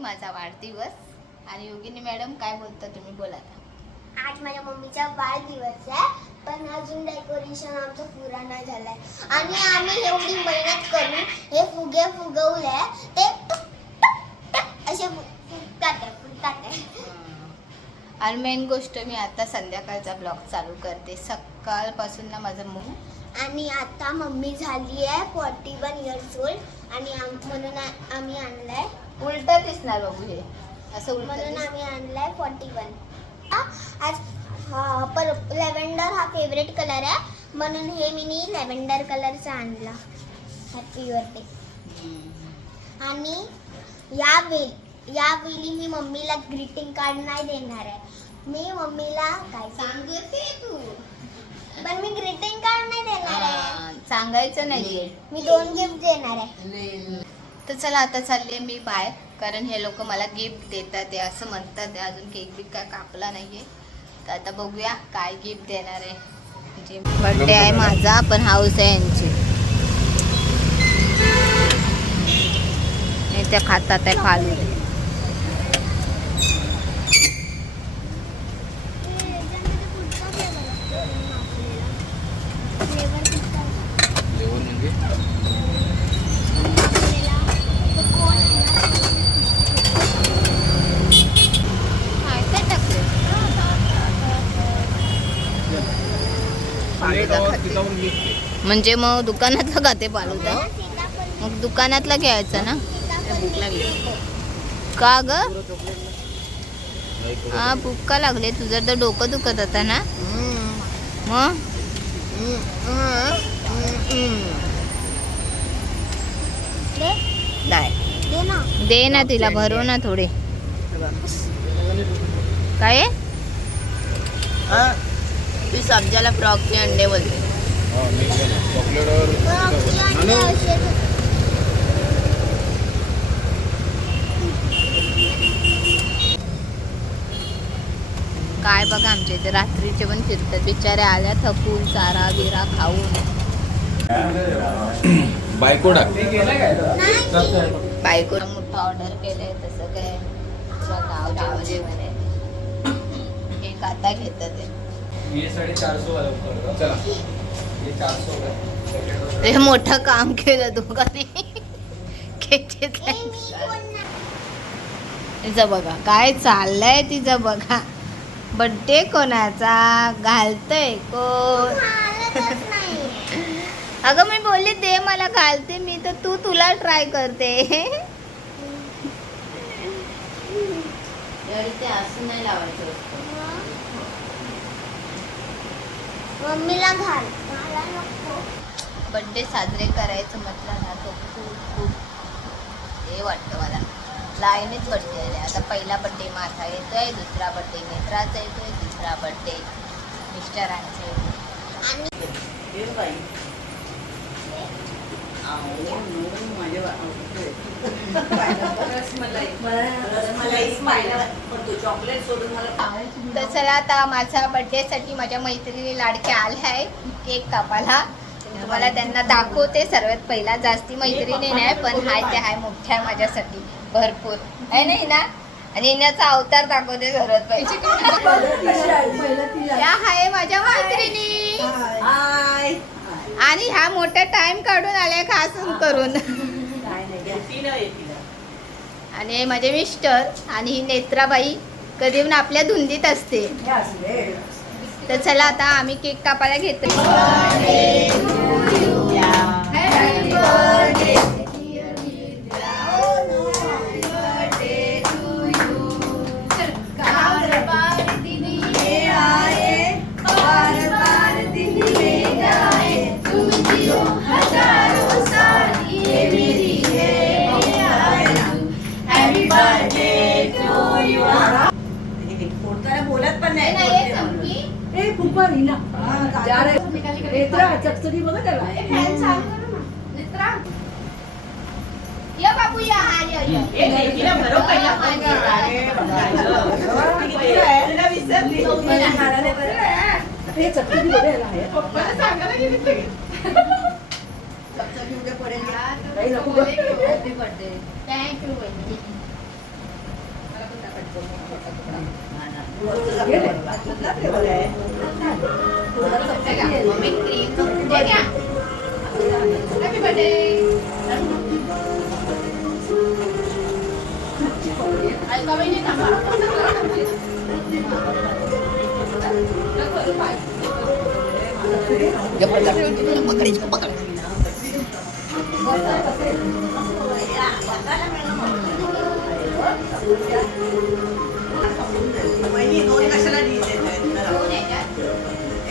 माझा वाढदिवस. आणि योगिनी मॅडम काय बोलता तुम्ही? बोला आता. आज माझ्या मम्मीचा वाढदिवस आहे पण अजून डेकोरेशन आमचं पुरा नाही झालंय. आणि आम्ही एवढी मेहनत करून हे फुगे फुगवले ते असे आहे, आहे. आणि मेन गोष्ट मी आता संध्याकाळचा ब्लॉग चालू करते. सकाळपासून ना माझं मूग आणि आता मम्मी झाली आहे फॉर्टी वन इयर्स ओल्ड आणि म्हणून आम्ही आणलाय. उलट दिसणार बाबू हे. असं उलट म्हणून आम्ही आणलाय फॉर्टी वन आज हा पर लॅव्हेंडर हा फेवरेट कलर आहे. म्हणून हे मी लॅव्हेंडर कलरचा आणला. हॅपी बर्थडे आणि या वेळी या वेळी मी मम्मीला ग्रीटिंग कार्ड नाही देणार आहे. मी मम्मीला काय सांगते तू. पण मी ग्रीटिंग कार्ड नाही देणार आहे. सांगायचं नाही. मी दोन गिफ्ट देणार आहे. तर चला आता चालले मी बाहेर. कारण हे लोक मला गिफ्ट देतात ते असं म्हणतात अजून केक बिक काय कापला नाहीये. तर आता बघूया काय गिफ्ट देणार आहे. म्हणजे बर्थडे आहे माझा पण हाऊस आहे यांची. नाही त्या खातात आहे फालू काय काय टाकले म्हणजे मग दुकानातलं का ते फालुदा मग दुकानातला घ्यायचं ना? का ग? हा भूक का लागले. तुझं तर डोकं दुखत होता ना? मग? दे ना दे ना तिला भरव ना थोडे. काय? ती सब्जाला फ्रॉकचे अंडे बोलते. काय बघा आमच्या इथे रात्रीचे पण फिरतात बिचारे आल्या थकून चारा बिरा खाऊन. बायको टाक बायको मोठा ऑर्डर केलंय तसं काय? गाव जेवण जेवण आहे एक आता घेतात ये मोठं काम केलं दोघांनी. तिचं बघा काय चाललंय तिचं बघा. बड्डे कोणाचा? घालतय कोण? अगं मी बोलली दे मला घालते मी तर तू तुला ट्राय करते. असं नाही लावायचं मम्मीला घाल. मला नको. बड्डे साजरे करायचं म्हटलं ना तो खूप खूप हे वाटतं मला. लाईनच बड्डे आले आता पहिला बड्डे माझा येतोय दुसरा बड्डे नेत्राचा येतोय तिसरा बड्डे मिस्टरांचा येतोय. आणि तर चला आता माझ्या बड्डेसाठी माझ्या मैत्रिणी लाडक्या आल्या आहे केक कापायला. तुम्हाला त्यांना दाखवते सर्वात पहिला. जास्ती मैत्रिणी नाही पण हाय ते हाय मोठ्या आहे माझ्यासाठी. भरपूर. आहे नाही ना आणि येण्याचा अवतार दाखवते सर्वात पहिला. या हाय माझ्या मैत्रिणी. आणि ह्या मोठा टाइम काढून आल्या खास करून. आणि हे माझे मिस्टर आणि ही नेत्राबाई कधी पण आपल्या धुंदीत असते. तर चला आता आम्ही केक कापायला घेतो ए फुफा रीना जा रे नेत्रा चकचकी बघा त्याला नेत्रा? या बाबू या हा या या. तिला भरो पहिला माझी. तिला विसरली ते चटणी बघायला आहे काही नको गं. थँक्यू घे रे. कुठला flavor आहे? मम्मी क्रीम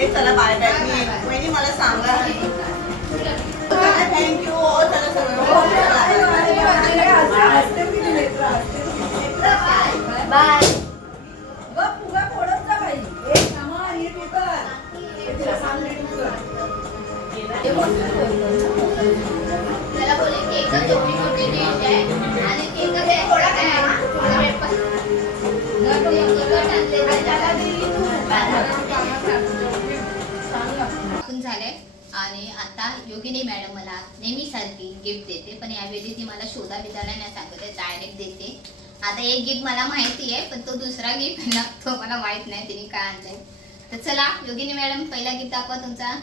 ए चला बाय बाय मी वहिनी मला सांगा. थँक्यू चला सगळं आणि आता योगिनी मॅडम मला नेहमीसारखी गिफ्ट देते पण यावेळी ती मला शोधा बिदायला नाही सांगत आहे डायरेक्ट देते. आता एक गिफ्ट मला माहिती आहे पण तो दुसरा गिफ्ट ना तो मला माहीत नाही तिने काय आणलाय. तर चला योगिनी मॅडम पहिला गिफ्ट दाखवा तुमचा.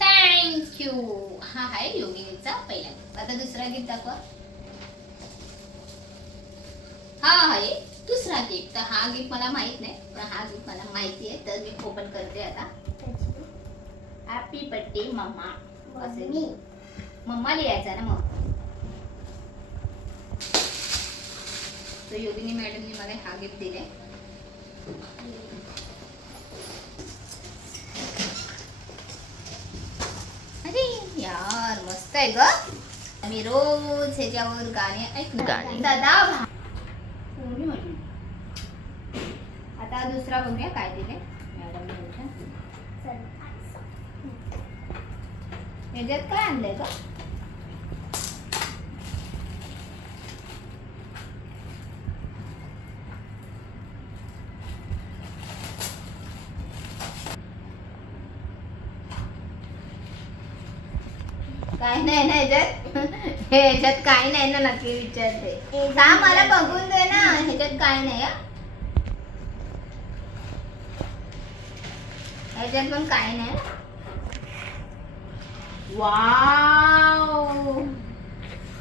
थँक्यू हा आहे योगिनीचा पहिला गिफ्ट आता दुसरा गिफ्ट दाखवा. हा आहे दुसरा गिफ्ट तर हा गिफ्ट मला माहीत नाही पण हा गिफ्ट मला माहिती आहे तर मी ओपन करते आता. हॅपी बर्थडे मम्मा असेल मी मम्मा लिहायचा ना मग. तर योगिनी मॅडमने मला हा गिफ्ट दिले अरे यार मस्त आहे ग. मी रोज ह्याच्यावर गाणे ऐकणार दादा भा- कोणी म्हटली? आता दुसरा बघूया काय दिले मॅडम ह्याच्यात काय आणलंय का काय नाही ना ह्याच्यात? हे ह्याच्यात काय नाही ना नक्की विचारते. का मला बघून दे ना ह्याच्यात काय नाही ह्याच्यात पण काय नाही. Wow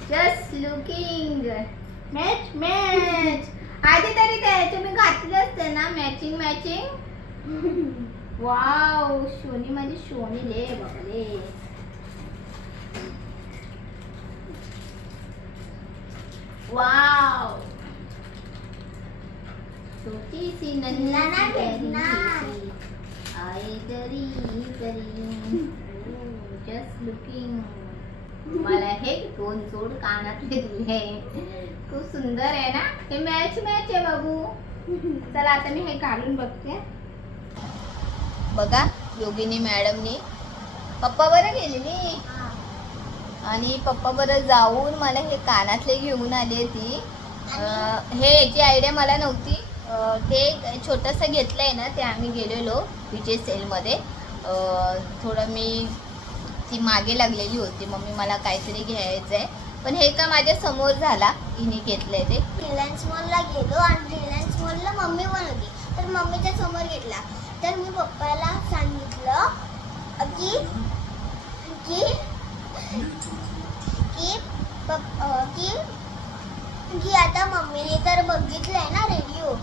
just looking match match आधी तरी ते तुम्ही घातले असते ना? मॅचिंग मॅचिंग वाव शोनी माझी शोनी ले बापरे. वाव छोटी सी नन्ही भेटणार. आय तरी तरी. जस्ट लुकिंग मला हे दोन जोड कानातले दिले. खूप सुंदर आहे ना? हे मॅच मॅच आहे बाबू. चला आता मी हे काढून बघते. बघा योगिनी मॅडमनी. पप्पा बरं गेलेली? आणि पप्पा बरं जाऊन मला हे कानातले घेऊन आली ती. हे याची आयडिया मला नव्हती. ते छोटंसं घेतलं आहे ना ते आम्ही गेलेलो विजय सेलमध्ये. थोडं मी ती मागे लागलेली होती. मम्मी मला काहीतरी घ्यायचं आहे पण हे का माझ्यासमोर झाला. हिने घेतलंय ते. रिलायन्स मॉलला गेलो आणि रिलायन्स मॉलला मम्मी पण होती. तर मम्मीच्या समोर घेतला. तर मी पप्पाला सांगितलं की की की की की आता मम्मीने तर बघितलंय ना रेडिओ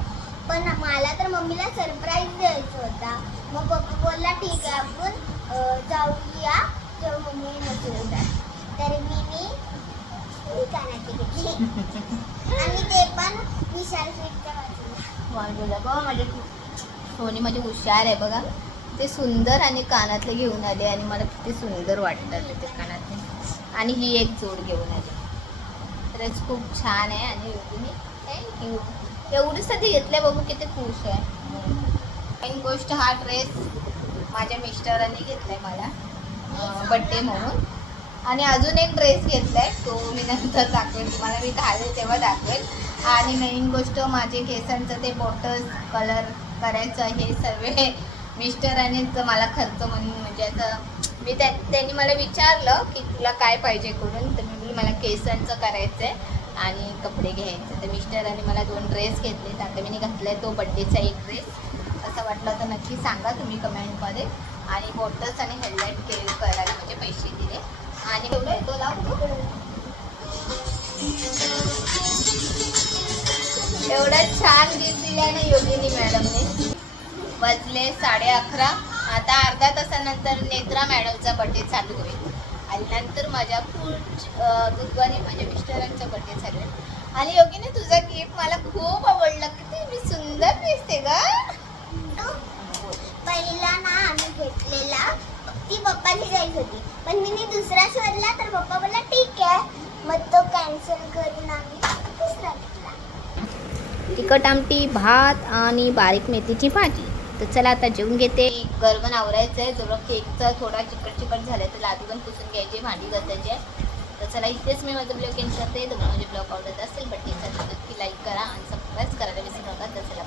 पण मला तर मम्मीला सरप्राईज द्यायचा होता. मग पप्पा बोलला ठीक आहे आपण जाऊया मम्मी होता तर. मी मी घेतली आणि ते पण विशाल स्वीटच्या बाजूला. बघा माझे सोनी माझी हुशार आहे बघा. ते सुंदर आणि कानातले घेऊन आले आणि मला किती सुंदर वाटतात ते कानातले आणि ही एक जोड घेऊन आली. खरंच खूप छान आहे आणि योगिनी थँक्यू एवढीसाठी घेतलंय बाबू किती खुश आहे. मेन गोष्ट हा ड्रेस माझ्या मिस्टरांनी घेतलाय मला. बड्डे म्हणून. आणि अजून एक ड्रेस घेतलाय तो मी नंतर दाखवेल तुम्हाला. मी घालेल तेव्हा दाखवेल आणि मेन गोष्ट माझे केसांचं ते बॉटल कलर करायचं हे सर्व मिस्टरांनीच मला खर्च म्हणून म्हणजे असं मी त्या त्यांनी मला विचारलं की तुला काय पाहिजे करून तर मी मला केसांचं करायचं आहे आणि कपडे घ्यायचे. तर मिस्टरांनी मला दोन ड्रेस घेतले आता मी घातलाय तो बड्डेचा एक ड्रेस असं वाटलं तर नक्की सांगा तुम्ही कमेंटमध्ये आणि बॉटल्स आणि हेल्मेट केले करायला म्हणजे पैसे दिले. आणि एवढं येतो लावतो एवढं छान गिफ्ट दिलं ना योगिनी मॅडमने. वाजले साडे अकरा. आता अर्ध्या तासानंतर नेत्रा मॅडमचा बड्डे चालू होईल. आणि नंतर माझ्या पुढ दुधवारी माझ्या मिस्टरांचा बड्डे चालू आहे. आणि योगिनी तुझा गिफ्ट मला खूप आवडलं. किती मी सुंदर दिसते का पहिला ना आम्ही घेतलेला ती पप्पाची जाईल होती. पण मी दुसरा शोधला तर पप्पा बोला ठीक आहे. मग तो कॅन्सल करून आम्ही दुसरा तिखट आमटी भात आणि बारीक मेथीची भाजी. तर चला आता जेवून घेते. गरगण आवरायचं आहे जर केकचा थोडा चिकट चिकट झालाय तर लादू पण पुसून घ्यायची भांडी घासायची आहे. तर चला इथेच मी माझं ब्लॉग एंड करते. तुम्हाला माझे ब्लॉग आवडत असेल बट नक्की लाईक करा आणि सबस्क्राईब करायला विसरू नका. तर चला